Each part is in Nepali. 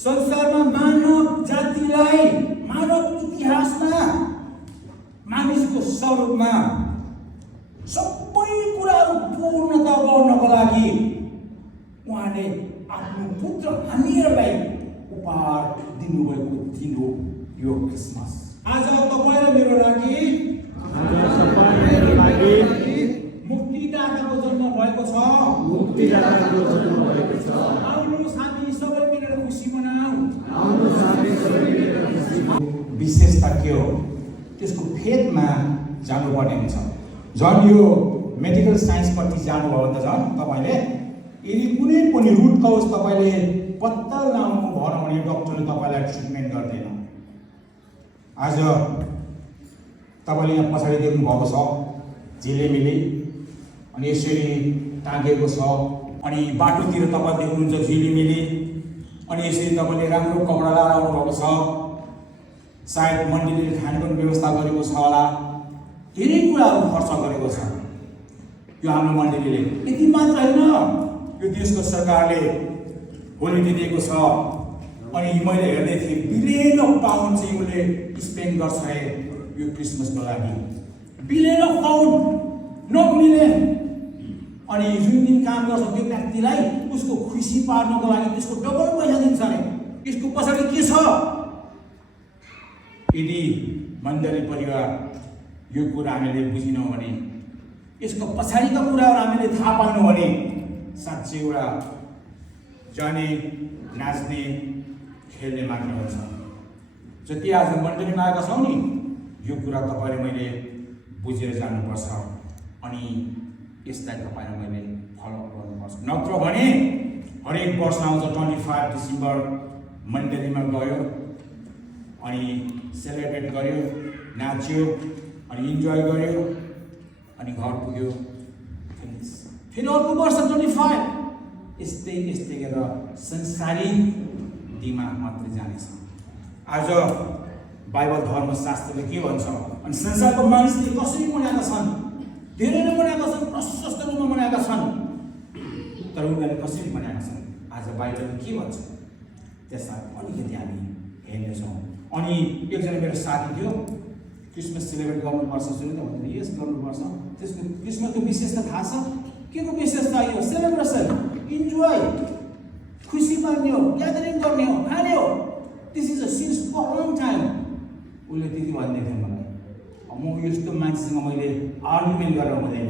संसारमा मानव जातिलाई मानव इतिहासमा मानिसको स्वरूपमा सबै कुराहरू पूर्णता गर्नको लागि उहाँले आफ्नो पुत्र हामीहरूलाई उपहार दिनुभएको दिन हो यो क्रिसमस। आज तपाईँ र मेरो लागि मुक्तिदाताको जन्म भएको छ। आउनु साथी सबै मिलेर खुसी मनाऊ। विशेषता के हो? त्यसको फेदमा जानुपर्ने हुन्छ। झन् यो मेडिकल साइन्सपट्टि जानुभयो भने त झन् तपाईँले यदि कुनै पनि रुट कज तपाईँले पत्ता लगाउनु भएन भने डक्टरले तपाईँलाई ट्रिटमेन्ट गर्दैन। आज तपाईँले यहाँ पछाडि देख्नु भएको छ झिलिमिली अनि यसरी टाँगेको छ अनि बाटोतिर तपाईँ देख्नुहुन्छ झिलिमिली अनि यसरी तपाईँले राम्रो कपडा लगाएर आउनु भएको छ। सायद मन्दिरले खानेको व्यवस्था गरेको छ होला। धेरै कुराहरू खर्च गरेको छ यो हाम्रो मन्दिरले। यति मात्र होइन, यो देशको सरकारले होलिडे दिएको छ अनि मैले हेर्दै थिएँ बिलियन अफ पाउन्ड चाहिँ उसले स्पेन्ड गर्छ यो क्रिसमसको लागि। Billion of pound not million. अनि जुन दिन काम गर्छ त्यो व्यक्तिलाई उसको खुसी पार्नको लागि त्यसको डबल पैसा दिन्छ अरे। यसको पछाडि के छ? यदि मण्डली परिवार यो कुरा हामीले बुझिनौँ भने, यसको पछाडिका कुराहरू हामीले थाहा पाउनु भने साँच्चै एउटा जाने नाच्ने खेल्ने मात्र हुन्छ। जति आज मण्डलीमा आएका छौँ नि यो कुरा तपाईँले मैले बुझेर जानुपर्छ अनि यसलाई तपाईँले मैले फलो गर्नुपर्छ। नत्र भने हरेक वर्ष आउँछ 25 डिसेम्बर मण्डलीमा गयो अनि सेलिब्रेट गर्यो, नाच्यो अनि इन्जोय गर्यो अनि घर पुग्यो, फेरि अर्को वर्ष 25 यस्तै गरेर संसारिक दिमाग मात्रै जानेछ। आज बाइबल धर्मशास्त्रले के भन्छ अनि संसारको मानिसले कसरी मनाएका छन्? धेरै नै मनाएका छन्, प्रशस्त रूपमा मनाएका छन्, तर उनीहरूले कसरी मनाएका छन् आज बाइबलले के भन्छ त्यसलाई अलिकति हामी हेर्नेछौँ। अनि एकजना मेरो साथी थियो, क्रिसमस सेलिब्रेट गर्नुपर्छ सुन्नु त भन्दै, यस गर्नुपर्छ। त्यसको क्रिसमसको विशेषता थाहा छ? के को विशेषता? यो सेलिब्रेसन, इन्जोय, खुसी मान्ने हो, ग्यादरिङ गर्ने हो, खाने हो। This is a since for long time. उसले त्यति भन्दै थियो मलाई। म यस्तो मान्छेसँग मैले आर्गुमेन्ट गरेर हुँदैन।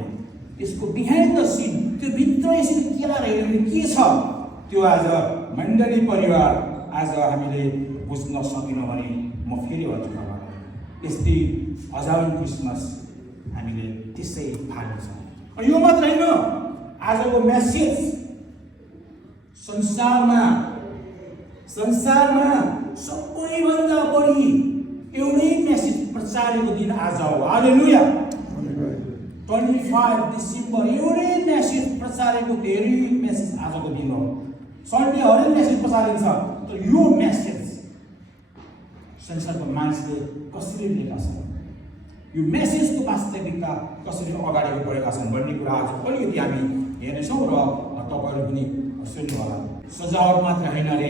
यसको बिहाइन्ड द सिन, त्यो भित्र यसरी केलाएर हेऱ्यो भने के छ त्यो आज मण्डली परिवार आज हामीले बुझ्न सकिनौँ भने म फेरि भन्छु तपाईँलाई यस्तै हजारौँ क्रिसमस हामीले त्यसै फाल्नेछौँ। अनि यो मात्र होइन, आजको मेसेज संसारमा सबैभन्दा बढी एउटै मेसेज प्रचारको दिन आज हो। हालेलुया। 25 डिसेम्बर एउटै मेसेज प्रचारको धेरै मेसेज आजको दिन हो। सन्डे हरेक मेसेज प्रचारिन्छ, तर यो मेसेज संसारको मानिसले कसरी लिएका छन्, यो मेसेजको वास्तविकता कसरी अगाडि बढेका छन् भन्ने कुरा आज अलिकति हामी हेर्नेछौँ र तपाईँहरू पनि सुन्नु होला। सजावट मात्र होइन रे,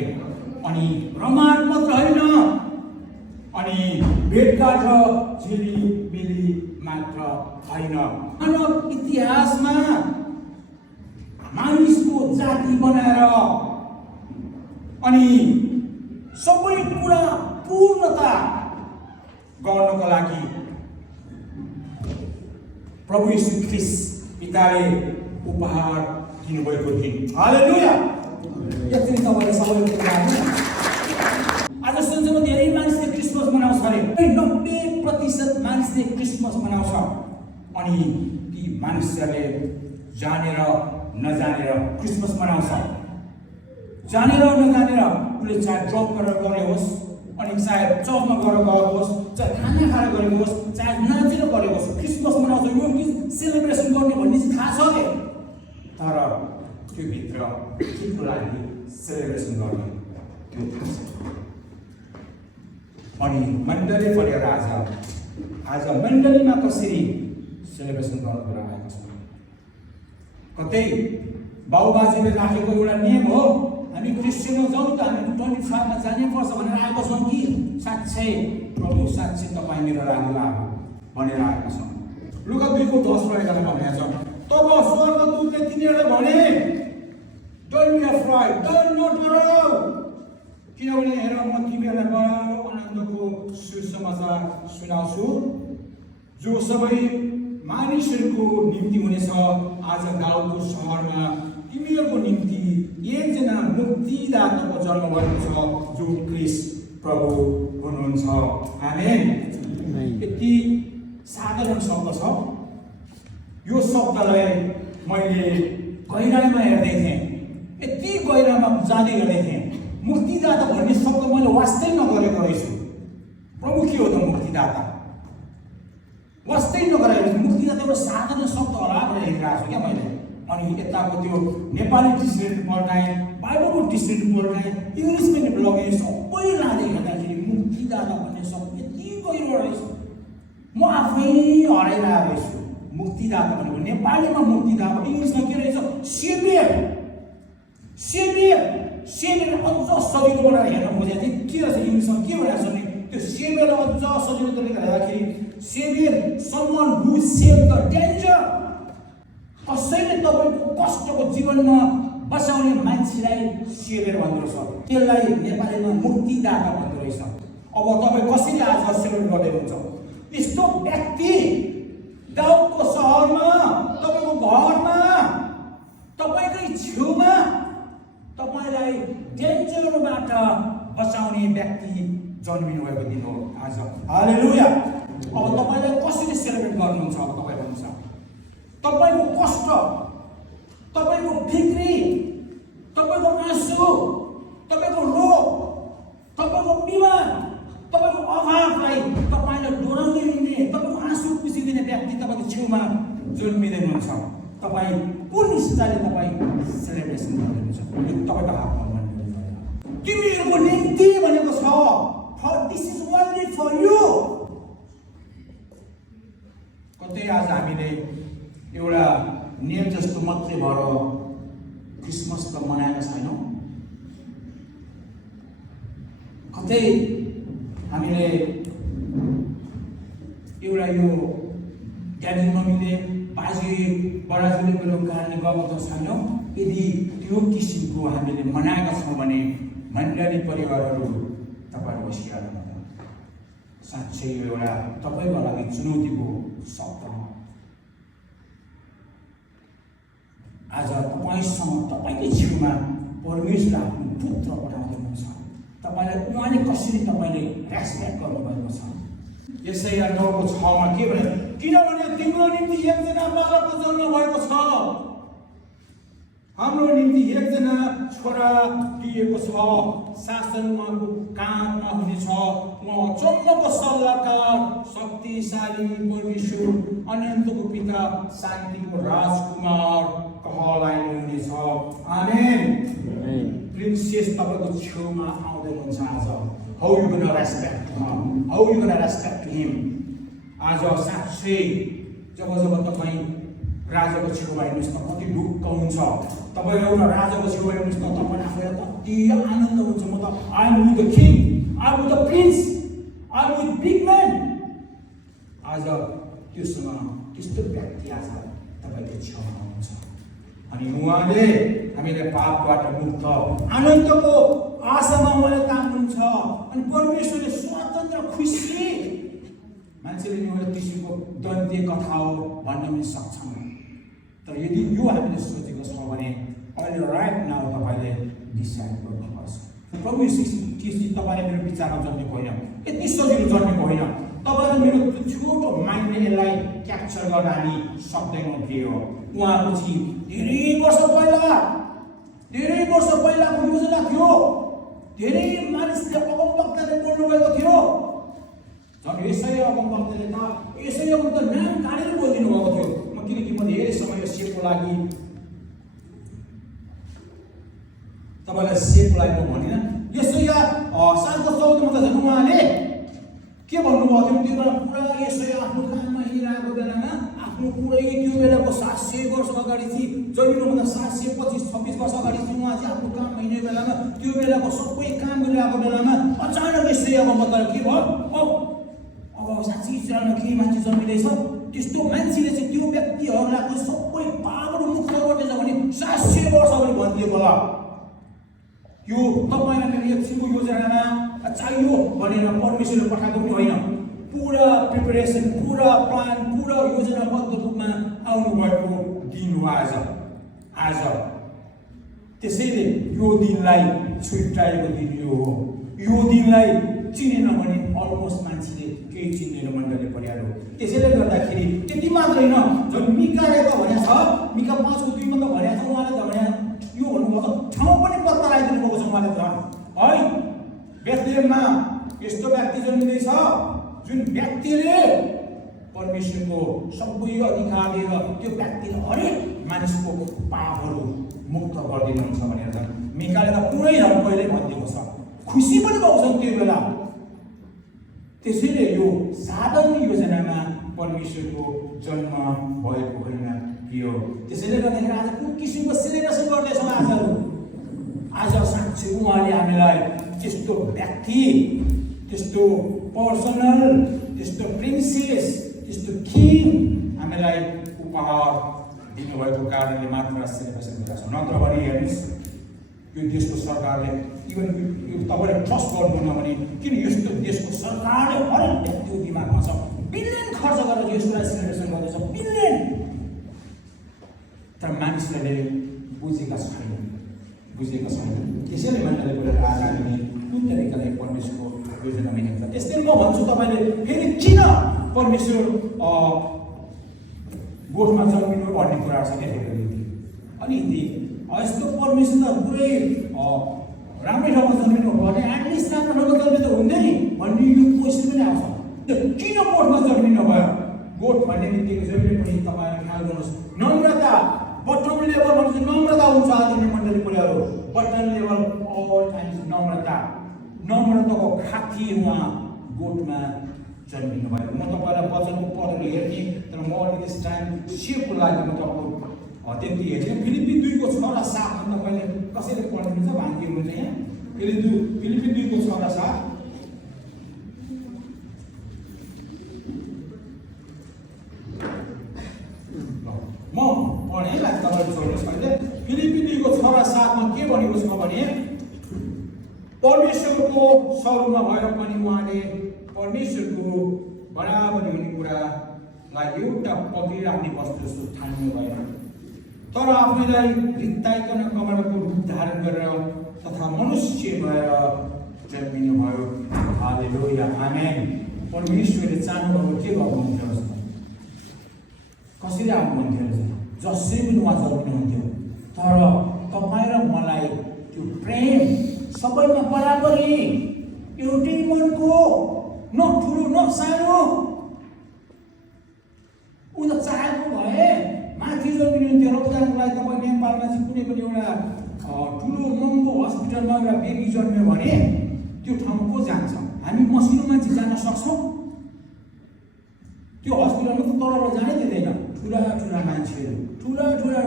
अनि रमाट मात्र होइन, अनि भेटघाट झिलिमिली मात्र होइन। मानव इतिहासमा मानिसको जाति बनाएर अनि सबै कुरा पूर्णता गर्नको लागि प्रभु यीशु ख्रीष्ट पिताले उपहार दिनुभएको दिन। हालेलुया। यति तपाईँले सबैले आज संसारमा धेरै मानिसले क्रिसमस मनाउँछ अरे। 90% मानिसले क्रिसमस मनाउँछ अनि ती मानिसहरूले जानेर नजानेर क्रिसमस मनाउँछ। जानेर नजानेर उसले चाहे जब गरेर गर्ने होस् अनि चाहे चर्चमा गएर गरेको होस्, चाहे खाना खाएर गरेको होस्, चाहे नाचेर गरेको होस्, क्रिसमस मनाउँछ। यो सेलिब्रेसन गर्ने भन्ने चाहिँ थाहा छ अरे, तर त्यो भित्र केको लागि सेलिब्रेसन गर्ने त्यो थाहा छ। अनि मण्डली परिवार आज मण्डलीमा कसरी सेलिब्रेसन गर्नु कुरा आएको छ। कतै बाबुबाजेले राखेको एउटा नियम हो, हामी क्रिस्चियनमा जाउँ त हामी 25 मा जानै पर्छ भनेर आएको छौँ कि साँच्चै प्रभु साँच्चै तपाईँ मेरो लागि आएको भनेर आएका छौँ। लुका 2:10 भनेको छ तब स्वर्गदूतले तिनीहरूलाई भने डोन्ट बी अफ्राइड, डोन्ट डराऊ, किनभने हेर म तिमीहरूलाई बडो आनन्दको सुसमाचार सुनाउँछु जो सबै मानिसहरूको निम्ति हुनेछ। आज दाउदको सहरमा तिमीहरूको निम्ति एकजना मुक्तिदाताको जन्म भएको छ जो क्रिस्ट प्रभु हुनुहुन्छ। आमेन। यति साधारण शब्द छ। यो शब्दलाई मैले गहिराइमा हेर्दै थिएँ, यति गहिराइमा जाँदै गर्दै थिएँ। मुक्तिदाता भन्ने शब्द मैले वास्तै नगरेको रहेछु। प्रभु के हो त मुक्तिदाता? वास्तै नगरेको रहेछु। मुक्तिदाता एउटा साधारण शब्द होला भनेर हेरिरहेको छु क्या मैले। अनि यताको त्यो नेपाली डिक्सनेरी पढ्ने, बाइबलको डिक्सनेरी पढ्ने, इङ्ग्लिसमा लगाएँ, सबै लाँदै हेर्दाखेरि मुक्तिदाता भन्ने शब्द यति गहिरो रहेछ। म आफै हराइरहेको रहेछु। मुक्तिदाता भनेको नेपालीमा मुक्तिदाता, इङ्ग्लिसमा के रहेछ? सेभियर। अझ सजिलो बनाएर हेर्न खोजेको थिएँ के रहेछ इङ्ग्लिसमा के भनेको छ भने त्यो सेभियरलाई अझ सजिलो तरिकाले हेर्दाखेरि saviour someone who save the danger. कसैले तपाईँको कष्टको जीवनमा बचाउने मान्छेलाई सेभियर भन्दो रहेछ। त्यसलाई नेपालीमा मुक्तिदाता भन्दो रहेछ। अब तपाईँ कसरी आज सेलिब्रेट गर्दै हुनुहुन्छ? यस्तो व्यक्ति दाउदको सहरमा, तपाईँको घरमा, तपाईँकै छेउमा तपाईँलाई डेन्जरबाट बचाउने व्यक्ति जन्मिनु भएको दिन हो आज। हालेलुया। अब तपाईँलाई कसरी सेलिब्रेट गर्नुहुन्छ? अब तपाईँ भन्नुहुन्छ तपाईँको कष्ट, तपाईँको बिक्री, तपाईँको आँसु, तपाईँको रोग, तपाईँको बिमार, तपाईँको अभावलाई तपाईँलाई डोराउँदै हिँड्ने, तपाईँको आँसु पुसिदिने व्यक्ति तपाईँको छेउमा जन्मिँदै हुनुहुन्छ। तपाईँ कुन हिस्साले तपाईँ सेलिब्रेसन गर्नुहुन्छ? यो तपाईँको हातमा भन्नु। तिमीहरूको निम्ति भनेको छ, for this is only for you. कतै आज हामीले एउटा नियम जस्तो मात्रै भएर क्रिसमस त मनाएका छैनौँ। कतै हामीले एउटा यो ड्याडी मम्मीले बाजे बराजुले मेरो कारणले गएको त छैनौँ। यदि त्यो किसिमको हामीले मनाएका छौँ भने मण्डली परिवारहरू तपाईँहरू होसियार हुनु। साँच्चै यो एउटा तपाईँको लागि चुनौतीको शब्द हो। आज तपाईँसँग तपाईँकै छेउमा परमेश्वरले आफ्नो पुत्र पठाउँदै हुनुहुन्छ। तपाईँलाई उहाँले कसरी तपाईँले रेस्पेक्ट गर्नुभएको छ। यसैया 9:6 के भने किनभने तिम्रो निम्ति एकजना बालकको जन्म भएको छ, हाम्रो निम्ति एकजना छोरा दिएको छ, शासनको काममा हुनेछ। उहाँ अचम्मको सल्लाहकार, शक्तिशाली परमेश्वर, अनन्तको पिता, शान्तिको राजकुमार कहलाइनु हुनेछ। आमेन। प्रिन्सेस तपाईँको छेउमा आउँदै हुनुहुन्छ आज। How you gonna respect him, how you gonna respect him. आज साँच्चै जब तपाईँ राजाको छेउमा हिँड्नुहोस् त कति ढुक्क हुन्छ। तपाईँ एउटा राजाको छेउमा हिँड्नुहोस् त तपाईँ आफैलाई कति आनन्द हुन्छ। म त I am with the king, I am with the prince, I am with big man. आज त्योसँग त्यस्तो व्यक्ति आज तपाईँको छेउमा आउनुहुन्छ। अनि उहाँले हामीलाई पापबाट मुक्त आनन्दको आशामा उहाँले तान्नुहुन्छ। अनि परमेश्वरले स्वतन्त्र खुसी, मान्छेले एउटा किसिमको दन्त्य कथा हो भन्न पनि सक्छौँ। तर यदि यो हामीले सोचेको छ भने अहिले राइट नाउ तपाईँले डिसाइड गर्नुपर्छ। प्रभु यीशु तपाईँले मेरो विचारमा जन्मेको होइन, यति सजिलो जन्मेको होइन। तपाईँले मेरो छोटो माइन्डले यसलाई क्याप्चर गर्न हामी सक्दैनौँ के हो। उहाँपछि धेरै वर्ष पहिलाको योजना थियो। धेरै मानिसले अगमवक्ताले बोल्नुभएको थियो। झन् यसैया अगमवक्ताले त यसैयाको त नाम काढेर बोलिदिनु भएको थियो। किनकि म धेरै समय सेपको लागि तपाईँलाई सेपको लागि म भनिनँ। यसैया 7:14 त झन् उहाँले के भन्नुभएको थियो? त्यो बेला पुरा यसैया आफ्नो काममा हिँडिरहेको बेलामा आफ्नो आफ्नो पुरै त्यो बेलाको 700 वर्ष अगाडि चाहिँ जन्मिनुभन्दा 725-26 वर्ष अगाडि चाहिँ उहाँ चाहिँ आफ्नो काम भइने बेलामा त्यो बेलाको सबै काम गरिरहेको बेलामा अचानक यसै अब मतलब के भयो अब साँच्चै इजरायलमा के मान्छे जन्मिँदैछ त्यस्तो मान्छेले चाहिँ त्यो व्यक्तिहरूलाई सबै पापबाट मुक्त गर्दैछ भने 700 वर्ष अगाडि भनिदिएको होला यो तपाईँलाई मेरो एकछिनको योजनामा चाहियो भनेर परमेश्वरले पठाएको पनि होइन पुरा प्रिपरेसन पुरा प्लान पुरा योजनाबद्ध रूपमा आउनुभएको दिन हो आज त्यसैले यो दिनलाई छुट्याएको दिन यो दिनलाई चिनेन भने अलमोस्ट मान्छेले केही चिन्दैन मण्डली परिवार त्यसैले गर्दाखेरि त्यति मात्र होइन जुन मिकाले त भनेको छ मिका 5:2 मा त भनेको छ उहाँले त भने यो भन्नुभएको ठाउँ पनि पत्ता लगाइदिनु भएको छ उहाँले झन् है बेथलेहममा यस्तो व्यक्ति जन्मिँदैछ जुन व्यक्तिले परमेश्वरको सबै अधिकार दिएर त्यो व्यक्तिले हरेक मानिसको पापहरू मुक्त गरिदिनुहुन्छ भनेर झन् मिकाले त पुरै पहिले भनिदिएको छ खुसी पनि भएको छ त्यो बेला त्यसैले यो साधारण योजनामा परमेश्वरको जन्म भएको होइन यो त्यसैले गर्दाखेरि आज कुन किसिमको सेलिब्रेसन गर्दैछौँ आज साँच्चै उहाँले हामीलाई त्यस्तो व्यक्ति त्यस्तो पर्सनल त्यस्तो प्रिन्सेस त्यस्तो किङ हामीलाई उपहार दिनुभएको कारणले मात्र सेलिब्रेसन गरेका छौँ नत्र भने हेर्नुहोस् यो देशको सरकारले इभन यो तपाईँले ट्रस्ट गर्नुहुन्न भने किन यस्तो देशको सरकारले हरेक व्यक्तिको दिमागमा छ बिलियन खर्च गरेर यसलाई सेलिब्रेसन गर्दैछ बिलियन तर मानिसहरूले बुझेका छैन त्यसैले मान्छेले बोलेर आज हामी कुन तरिकाले परमेश्वरको योजनामा हिँड्छ त्यस्तै म भन्छु तपाईँले फेरि किन परमेश्वर गोठमा जन्मिनु भन्ने कुरा छ अनि यस्तो परमेश्वर त पुरै राम्रै ठाउँमा जन्मिनु हो भने एटलिस्ट राम्रो ठाउँमा जन्मिनु त हुँदैन भन्ने यो क्वेसन पनि आउँछ किन गोठमा जन्मिनु भयो गोठ भन्ने बित्तिकै जहिले पनि तपाईँले ख्याल गर्नुहोस् नम्रता बटम लेभल भनेपछि नम्रता हुन्छ आदरणीय मण्डली परिवारहरू बटम लेभल अल टाइम्स नम्रताको खाती उहाँ गोठमा जन्मिनु भयो म तपाईँलाई वचनको पढेर हेर्ने तर म अलिकति टाइम सेपको लागि म तपाईँको त्यति हेर्ने फिलिपी 2:6 र 7 मा तपाईँले कसैले पढ्नुहुन्छ भान्दिनुहुन्छ यहाँ फिलिपी 2:6 र 7 म पढेँ तपाईँले छोड्नुहोस् अहिले फिलिपी 2:6 र 7 मा के भनेको छ भने परमेश्वरको स्वरूपमा भएर पनि उहाँले परमेश्वरको बराबरी हुने कुरालाई एउटा पक्रिराख्ने वस्तु जस्तो ठान्नु भएन तर आफैलाई रित्ताइकन कमरको रूप धारण गरेर तथा मनुष्य भएर जन्मिनु भयो हालेलुया आमेन परमेश्वरले चाहनुभएको के गर्नुहुन्थ्यो कसरी आउनुहुन्थ्यो जसरी पनि उहाँ जन्मिनुहुन्थ्यो तर तपाईँ र मलाई त्यो प्रेम सबैमा बराबरी एउटै मनको न ठुलो न सानो ऊ त चाहेको भए माथि जन्मिनुहुन्थ्यो र उदाहरणको लागि तपाईँ नेपालमा चाहिँ कुनै पनि एउटा ठुलो महँगो हस्पिटलमा एउटा बेबी जन्मियो भने त्यो ठाउँमा को जान्छ हामी मसिनो मान्छे जान सक्छौँ त्यो हस्पिटलमा त तलबाट जानै दिँदैन ठुला मान्छेहरू ठुला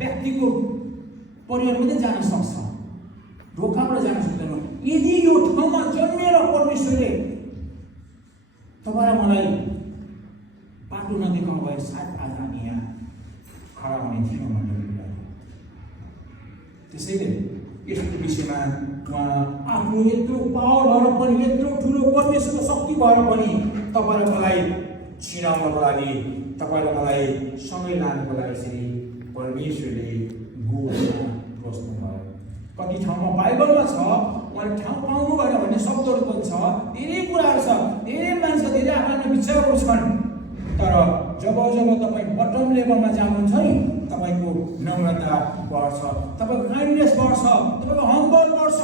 व्यक्तिको परिवार मात्रै जान सक्छ ढोकाबाट जान सक्दैन यदि यो ठाउँमा जन्मिएर परमेश्वरले तपाईँ मलाई बाटो नदेखाउनु भए सायद आज हामी यहाँ खडा हुने थियौँ मण्डली त्यसैले यस्तो विषयमा उहाँ आफ्नो यत्रो पावर भएर पनि यत्रो ठुलो परमेश्वरको शक्ति भएर पनि तपाईँ र मलाई छिराउनको लागि तपाईँ र मलाई सँगै लानुको लागि चाहिँ परमेश्वरले गोठमा बस्नु भयो कति ठाउँमा बाइबलमा छ उहाँले ठाउँ पाउनु भएन भन्ने शब्दहरू पनि छ धेरै कुराहरू छ धेरै मान्छे धेरै आफ्नो विचारहरू छन् तर जब तपाईँ बटम लेभलमा जानुहुन्छ नि तपाईँको नम्रता बढ्छ तपाईँको काइन्डनेस बढ्छ तपाईँको हम्बल बढ्छ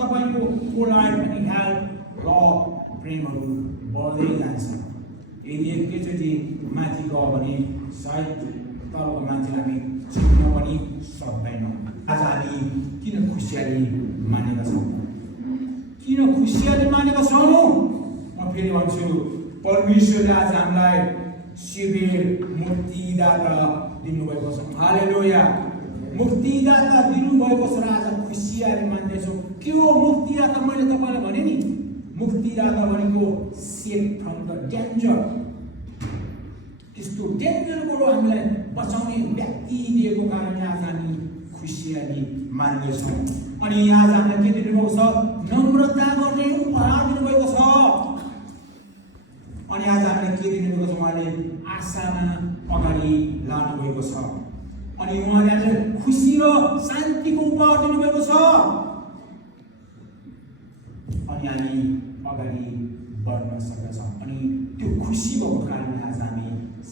तपाईँको पोलाइट अनि हेल्प लभ प्रेमहरू बढ्दै जान्छ यदि एकैचोटि माथि गयो भने सायद तलको मान्छेलाई हामी चिन्न पनि सक्दैनौँ आज हामी किन खुसियाली मानेका छौँ म फेरि भन्छु परमेश्वरले आज हामीलाई शिविर मुक्तिदाता दिनुभएको छ। हालेलुया। मुक्तिदाता दिनुभएको छ र आज खुसियाली मान्दैछौँ। के हो मुक्तिदाता? मैले तपाईँलाई भने नि, मुक्तिदाता भनेको सेभ फ्रम द डेन्जर। त्यस्तो डेन्जरबाट हामीलाई बचाउने व्यक्ति दिएको कारणले आज हामी खुसियाली मान्दैछौँ। अनि आज हामीलाई के दिनुभएको छ? नम्रता गर्ने उपहार दिनुभएको छ। अनि आज हामीलाई के दिनुभएको छ? उहाँले आशामा अगाडि लानुभएको छ। अनि उहाँले हामीलाई खुसी र शान्तिको उपहार दिनुभएको छ। अनि हामी अगाडि बढ्न सक्दछौँ। अनि त्यो खुसी भएको कारणले आज हामी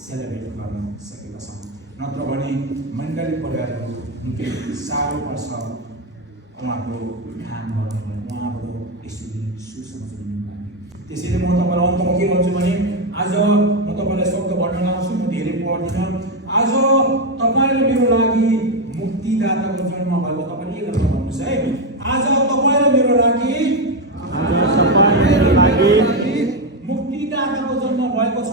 सेलिब्रेट गर्न सकेका छौँ। नत्र भने मण्डली परिवारको निकै साह्रो पर्छ उहाँको काम गर्नु, उहाँबाट यसरी सुसमाचार दिनु। त्यसैले म तपाईँलाई अन्तमा के भन्छु भने आज म तपाईँलाई शब्द भन्न लाउँछु, म धेरै पढ्दिनँ। आज तपाईँले मेरो लागि मुक्तिदाताको जन्म भएको तपाईँले के गर्नु भन्नुहोस् है। आज तपाईँले मेरो लागि मुक्तिदाताको जन्म भएको छ।